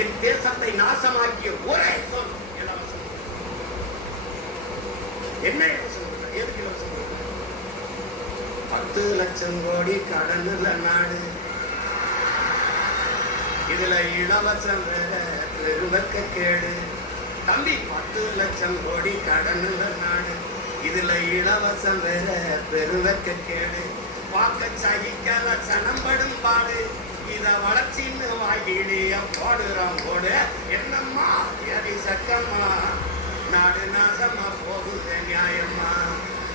என் தேசத்தை நாசமாக்கிய ஒரே சொல் இலவசம். என்ன இலவசம்? எதுக்கு இலவசம்? 10 லட்சம் கோடி கடனுள்ள நாடு, இதுல இலவசம் பெருமக்க கேடு. தம்பி, 10 லட்சம் கோடி கடனுள்ள நாடு, இதுல இலவசம் வேற பெருமக்க கேடு. பார்க்க சகிக்காத சனம்படும் பாடு, இத வளர்ச்சின்னு வாயிலிய போடுறோம் போடு. என்னம்மா எரி சக்கம்மா, நாடு நாசமா போகுது நியாயம்மா.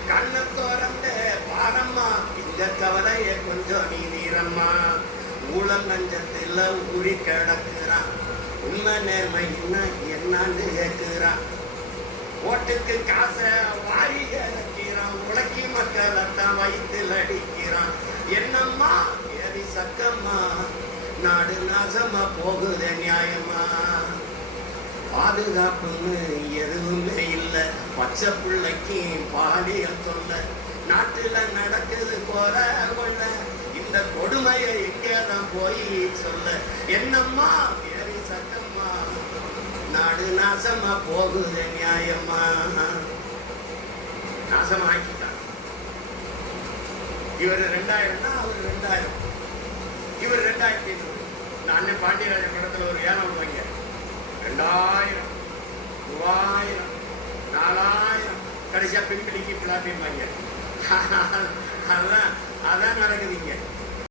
கண்ணு தோறந்த பாரம்மா, இந்த கவலைய கொஞ்சம் நீ நீரம்மா. ஊழல் லஞ்சத்துல ஊறி கிடக்குறான், உண்மை நேர்மை என்னன்னு கேட்கிறான். ஓட்டுக்கு காசை வாரி இறக்கிறான், உலக்கி மக்களைத்தான் வயிற்றில் அடிக்கிறான். என்னம்மா எரி சக்கம்மா, நாடு நாசமா போகுது நியாயமா. பாதுகாப்புன்னு எதுவுமே இல்லை, பச்சை பிள்ளைக்கு பாலியல் தொல்ல. நாட்டுல நடக்குது போற கொள்ள, இந்த கொடுமையை எங்கேதான் போய் சொல்ல. என்னம்மா எரி சக்கம்மா, நாடு நாசமா போகுது நியாயமா. நாசமாக்கிட்டான். இவர் 2000, அவர் 2000, இவர் 2500. இந்த அண்ணன் பாண்டியராஜன் படத்துல ஒரு ஏலம் விடுவாங்க, 2000, 3000, 4000, கடைசியா பிம்பிடிக்கு பிளாட்டிம்பாங்க. அதான் நடக்குதுங்க.